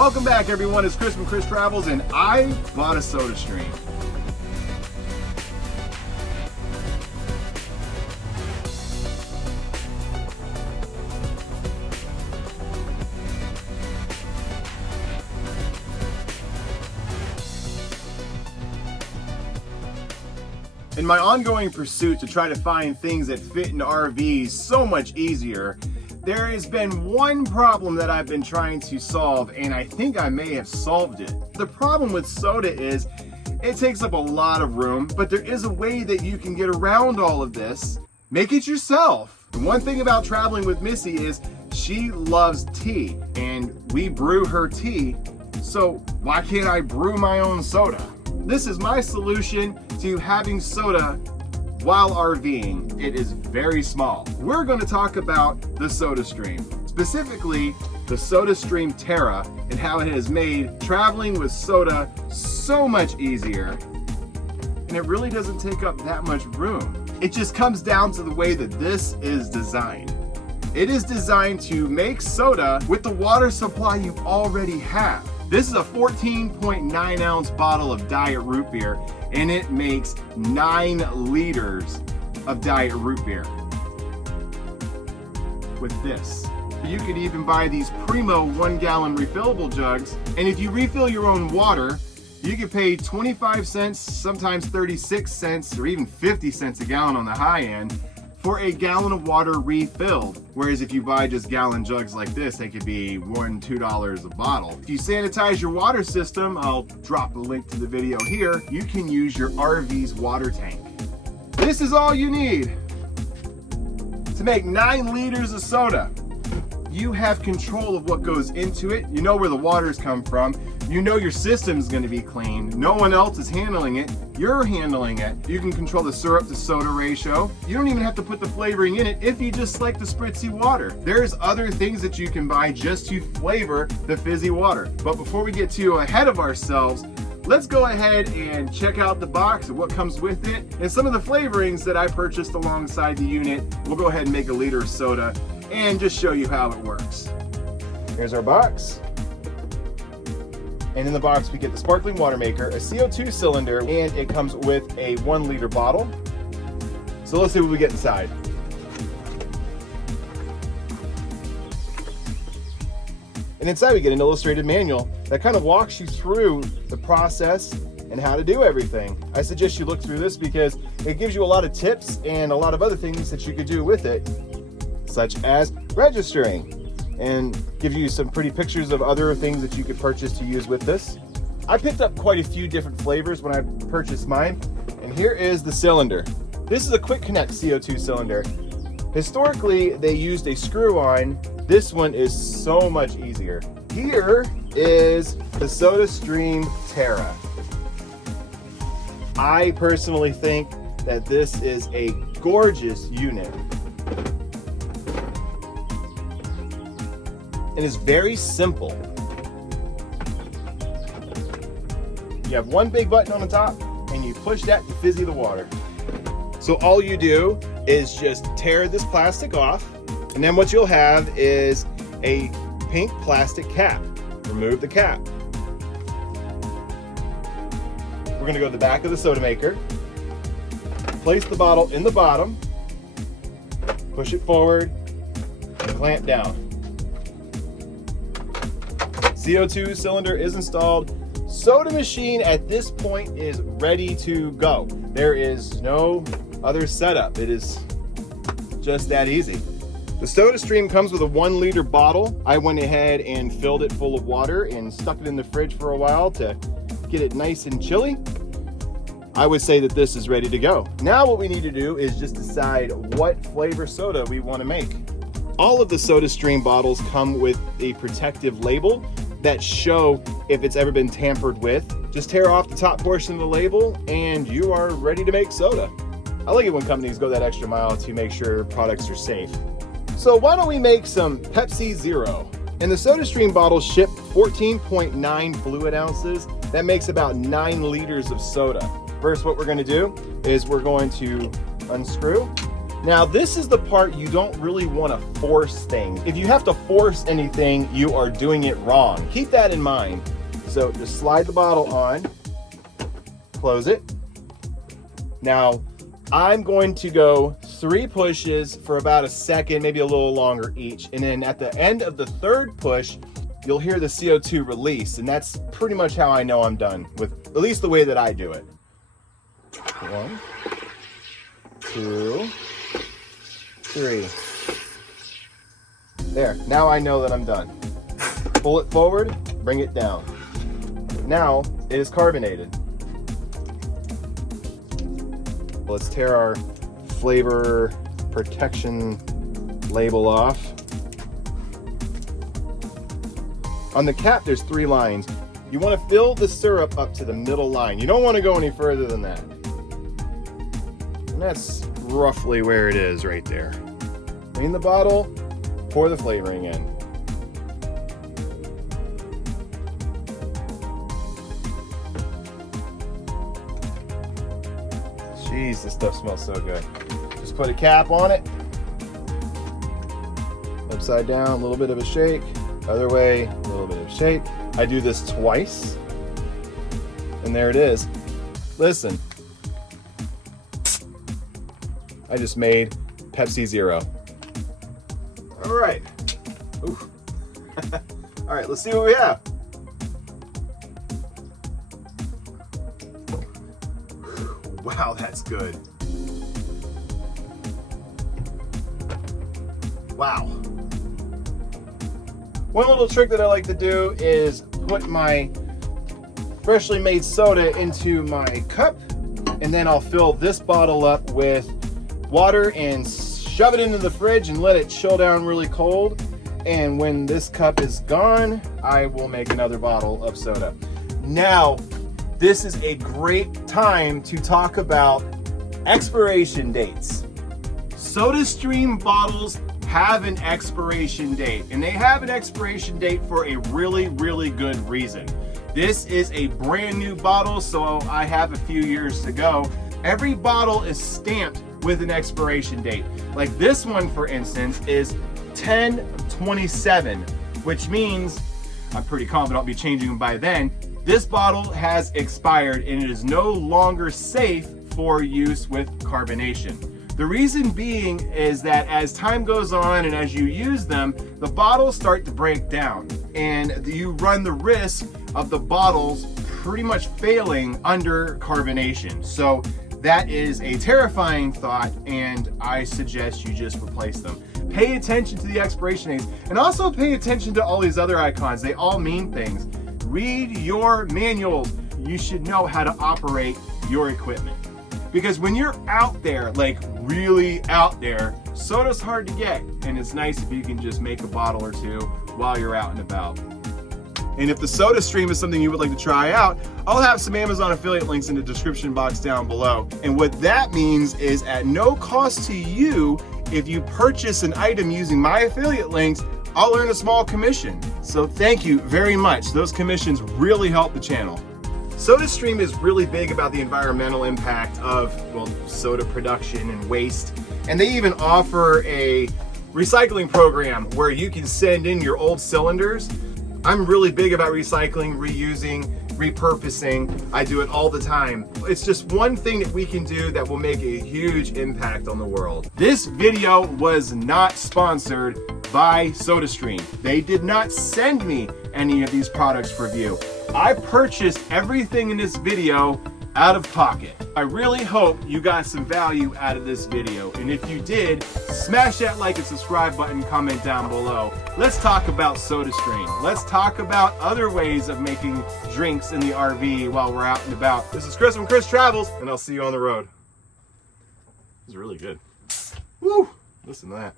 Welcome back, everyone. It's Chris from Chris Travels, and I bought a SodaStream. In my ongoing pursuit to try to find things that fit into RVs so much easier, there has been one problem that I've been trying to solve, and I think I may have solved it. The problem with soda is it takes up a lot of room, but there is a way that you can get around all of this. Make it yourself. The one thing about traveling with Missy is she loves tea, and we brew her tea, so why can't I brew my own soda? This is my solution to having soda while RVing. It is very small. We're going to talk about the SodaStream, specifically the SodaStream Terra, and how it has made traveling with soda so much easier, and it really doesn't take up that much room. It just comes down to the way that this is designed. It is designed to make soda with the water supply you already have. This is a 14.9 ounce bottle of Diet Root Beer, and it makes 9 liters of Diet Root Beer with this. You could even buy these Primo 1 gallon refillable jugs, and if you refill your own water, you can pay 25 cents, sometimes 36 cents, or even 50 cents a gallon on the high end for a gallon of water refilled. Whereas if you buy just gallon jugs like this, they could be $1, $2 a bottle. If you sanitize your water system, I'll drop a link to the video here, you can use your RV's water tank. This is all you need to make 9 liters of soda. You have control of what goes into it. You know where the waters come from. You know your system's going to be clean. No one else is handling it. You're handling it. You can control the syrup to soda ratio. You don't even have to put the flavoring in it if you just like the spritzy water. There's other things that you can buy just to flavor the fizzy water. But before we get too ahead of ourselves, let's go ahead and check out the box and what comes with it and some of the flavorings that I purchased alongside the unit. We'll go ahead and make a liter of soda and just show you how it works. Here's our box. And in the box we get the sparkling water maker, a CO2 cylinder, and it comes with a 1 liter bottle. So let's see what we get inside. And inside we get an illustrated manual that kind of walks you through the process and how to do everything. I suggest you look through this because it gives you a lot of tips and a lot of other things that you could do with it, such as registering, and give you some pretty pictures of other things that you could purchase to use with this. I picked up quite a few different flavors when I purchased mine, and here is the cylinder. This is a quick connect CO2 cylinder. Historically, they used a screw-on. This one is so much easier. Here is the SodaStream Terra. I personally think that this is a gorgeous unit. It is very simple. You have one big button on the top and you push that to fizzy the water. So all you do is just tear this plastic off, and then what you'll have is a pink plastic cap. Remove the cap. We're gonna go to the back of the soda maker, place the bottle in the bottom, push it forward, and clamp down. CO2 cylinder is installed. Soda machine at this point is ready to go. There is no other setup. It is just that easy. The SodaStream comes with a 1 liter bottle. I went ahead and filled it full of water and stuck it in the fridge for a while to get it nice and chilly. I would say that this is ready to go. Now what we need to do is just decide what flavor soda we want to make. All of the SodaStream bottles come with a protective label that show if it's ever been tampered with. Just tear off the top portion of the label and you are ready to make soda. I like it when companies go that extra mile to make sure products are safe. So why don't we make some Pepsi Zero? And the SodaStream bottles ship 14.9 fluid ounces. That makes about 9 liters of soda. First, what we're going to do is we're going to unscrew Now, this is the part you don't really want to force things. If you have to force anything, you are doing it wrong. Keep that in mind. So just slide the bottle on, close it. Now, I'm going to go 3 pushes for about a second, maybe a little longer each. And then at the end of the 3rd push, you'll hear the CO2 release. And that's pretty much how I know I'm done, with at least the way that I do it. 1, 2, 3. There, now I know that I'm done. Pull it forward, bring it down. Now it is carbonated. Let's tear our flavor protection label off. On the cap, there's 3 lines. You want to fill the syrup up to the middle line. You don't want to go any further than that. And that's roughly where it is right there. Clean the bottle, pour the flavoring in. Jeez, this stuff smells so good. Just put a cap on it. Upside down, a little bit of a shake. Other way, a little bit of shake. I do this twice. And there it is. Listen. I just made Pepsi Zero. All right. All right, let's see what we have. Wow, that's good. Wow. One little trick that I like to do is put my freshly made soda into my cup, and then I'll fill this bottle up with water and shove it into the fridge and let it chill down really cold. And when this cup is gone, I will make another bottle of soda. Now, this is a great time to talk about expiration dates. SodaStream bottles have an expiration date, and they have an expiration date for a really, really good reason. This is a brand new bottle, so I have a few years to go. Every bottle is stamped with an expiration date. Like this one, for instance, is 10/27, which means I'm pretty confident I'll be changing them by then. This bottle has expired and it is no longer safe for use with carbonation. The reason being is that as time goes on and as you use them, the bottles start to break down and you run the risk of the bottles pretty much failing under carbonation. So that is a terrifying thought, and I suggest you just replace them. Pay attention to the expiration dates, and also pay attention to all these other icons. They all mean things. Read your manuals. You should know how to operate your equipment. Because when you're out there, like really out there, soda's hard to get, and it's nice if you can just make a bottle or two while you're out and about. And if the SodaStream is something you would like to try out, I'll have some Amazon affiliate links in the description box down below. And what that means is at no cost to you, if you purchase an item using my affiliate links, I'll earn a small commission. So thank you very much. Those commissions really help the channel. SodaStream is really big about the environmental impact of, well, soda production and waste. And they even offer a recycling program where you can send in your old cylinders. I'm really big about recycling, reusing, repurposing. I do it all the time. It's just one thing that we can do that will make a huge impact on the world. This video was not sponsored by SodaStream. They did not send me any of these products for review. I purchased everything in this video out of pocket. I really hope you got some value out of this video, and if you did, smash that like and subscribe button, comment down below. Let's talk about SodaStream. Let's talk about other ways of making drinks in the RV while we're out and about. This is Chris from Chris Travels, and I'll see you on the road. This is really good. Woo! Listen to that.